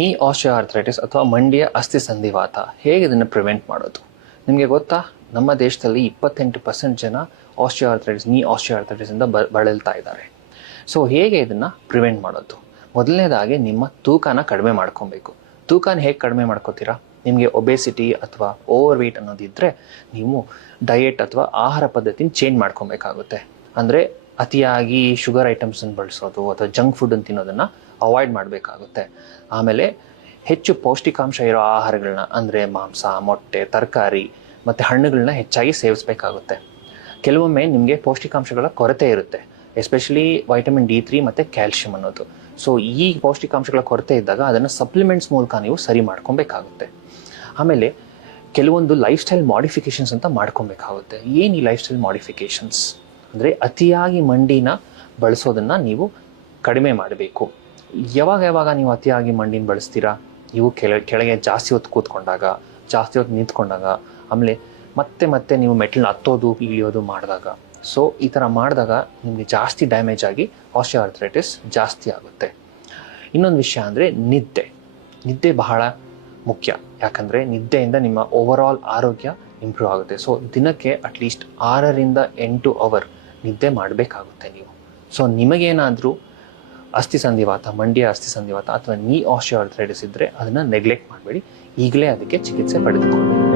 ನೀ ಆಸ್ಟಿಯೋಆರ್ಥ್ರೈಟಿಸ್ ಅಥವಾ ಮಂಡಿಯ ಅಸ್ಥಿ ಸಂಧಿವಾತ ಹೇಗೆ ಇದನ್ನು ಪ್ರಿವೆಂಟ್ ಮಾಡೋದು? ನಿಮಗೆ ಗೊತ್ತಾ, ನಮ್ಮ ದೇಶದಲ್ಲಿ 28% ಜನ ಆಸ್ಟಿಯೋಆರ್ಥ್ರೈಟಿಸ್ ನೀ ಆಸ್ಟಿಯೋಆರ್ಥ್ರೈಟಿಸಿಂದ ಬಳಲ್ತಾ ಇದ್ದಾರೆ. ಸೊ ಹೇಗೆ ಇದನ್ನು ಪ್ರಿವೆಂಟ್ ಮಾಡೋದು? ಮೊದಲನೇದಾಗಿ ನಿಮ್ಮ ತೂಕನ ಕಡಿಮೆ ಮಾಡ್ಕೊಬೇಕು. ತೂಕನ ಹೇಗೆ ಕಡಿಮೆ ಮಾಡ್ಕೋತೀರಾ? ನಿಮಗೆ ಒಬೇಸಿಟಿ ಅಥವಾ ಓವರ್ ವೆಯ್ಟ್ ಅನ್ನೋದಿದ್ದರೆ ನೀವು ಡಯೆಟ್ ಅಥವಾ ಆಹಾರ ಪದ್ಧತಿನ ಚೇಂಜ್ ಮಾಡ್ಕೊಬೇಕಾಗುತ್ತೆ. ಅಂದರೆ ಅತಿಯಾಗಿ ಶುಗರ್ ಐಟಮ್ಸನ್ನು ಬಳಸೋದು ಅಥವಾ ಜಂಕ್ ಫುಡ್ಡನ್ನು ತಿನ್ನೋದನ್ನು ಅವಾಯ್ಡ್ ಮಾಡಬೇಕಾಗುತ್ತೆ. ಆಮೇಲೆ ಹೆಚ್ಚು ಪೌಷ್ಟಿಕಾಂಶ ಇರೋ ಆಹಾರಗಳನ್ನ ಅಂದರೆ ಮಾಂಸ, ಮೊಟ್ಟೆ, ತರಕಾರಿ ಮತ್ತು ಹಣ್ಣುಗಳನ್ನ ಹೆಚ್ಚಾಗಿ ಸೇವಿಸಬೇಕಾಗುತ್ತೆ. ಕೆಲವೊಮ್ಮೆ ನಿಮಗೆ ಪೌಷ್ಟಿಕಾಂಶಗಳ ಕೊರತೆ ಇರುತ್ತೆ, ಎಸ್ಪೆಷಲಿ ವೈಟಮಿನ್ D3 ಮತ್ತು ಕ್ಯಾಲ್ಶಿಯಂ ಅನ್ನೋದು. ಸೊ ಈ ಪೌಷ್ಟಿಕಾಂಶಗಳ ಕೊರತೆ ಇದ್ದಾಗ ಅದನ್ನು ಸಪ್ಲಿಮೆಂಟ್ಸ್ ಮೂಲಕ ನೀವು ಸರಿ ಮಾಡ್ಕೊಬೇಕಾಗುತ್ತೆ. ಆಮೇಲೆ ಕೆಲವೊಂದು ಲೈಫ್ ಸ್ಟೈಲ್ ಮಾಡಿಫಿಕೇಷನ್ಸ್ ಅಂತ ಮಾಡ್ಕೊಬೇಕಾಗುತ್ತೆ. ಏನು ಈ ಲೈಫ್ ಸ್ಟೈಲ್ ಮಾಡಿಫಿಕೇಷನ್ಸ್ ಅಂದರೆ ಅತಿಯಾಗಿ ಮಂಡಿನ ಬಳಸೋದನ್ನು ನೀವು ಕಡಿಮೆ ಮಾಡಬೇಕು. ಯಾವಾಗ ನೀವು ಅತಿಯಾಗಿ ಮಂಡಿನ ಬಳಸ್ತೀರಾ? ನೀವು ಕೆಳಗೆ ಜಾಸ್ತಿ ಹೊತ್ತು ಕೂತ್ಕೊಂಡಾಗ, ಜಾಸ್ತಿ ಹೊತ್ತು ನಿಂತ್ಕೊಂಡಾಗ, ಆಮೇಲೆ ಮತ್ತೆ ನೀವು ಮೆಟ್ಲನ್ನ ಹತ್ತೋದು ಇಳಿಯೋದು ಮಾಡಿದಾಗ. ಸೊ ಈ ಥರ ಮಾಡಿದಾಗ ನಿಮಗೆ ಜಾಸ್ತಿ ಡ್ಯಾಮೇಜ್ ಆಗಿ ಆಸ್ಟಿಯೋಆರ್ಥ್ರೈಟಿಸ್ ಜಾಸ್ತಿ ಆಗುತ್ತೆ. ಇನ್ನೊಂದು ವಿಷಯ ಅಂದರೆ ನಿದ್ದೆ ಬಹಳ ಮುಖ್ಯ. ಯಾಕಂದರೆ ನಿದ್ದೆಯಿಂದ ನಿಮ್ಮ ಓವರಾಲ್ ಆರೋಗ್ಯ ಇಂಪ್ರೂವ್ ಆಗುತ್ತೆ. ಸೊ ದಿನಕ್ಕೆ ಅಟ್ಲೀಸ್ಟ್ 6ರಿಂದ 8 ಅವರ್ ನಿದ್ದೆ ಮಾಡಬೇಕಾಗುತ್ತೆ ನೀವು. ಸೊ ನಿಮಗೇನಾದರೂ ಅಸ್ಥಿ ಸಂಧಿವಾತ, ಮಂಡಿಯ ಅಸ್ಥಿ ಸಂಧಿವಾತ ಅಥವಾ ನೀ ಆಸ್ಟಿಯೋಆರ್ಥ್ರೈಟಿಸ್ ಇದ್ದರೆ ಅದನ್ನು ನೆಗ್ಲೆಕ್ಟ್ ಮಾಡಬೇಡಿ. ಈಗಲೇ ಅದಕ್ಕೆ ಚಿಕಿತ್ಸೆ ಪಡೆದುಕೊಳ್ಳಿ.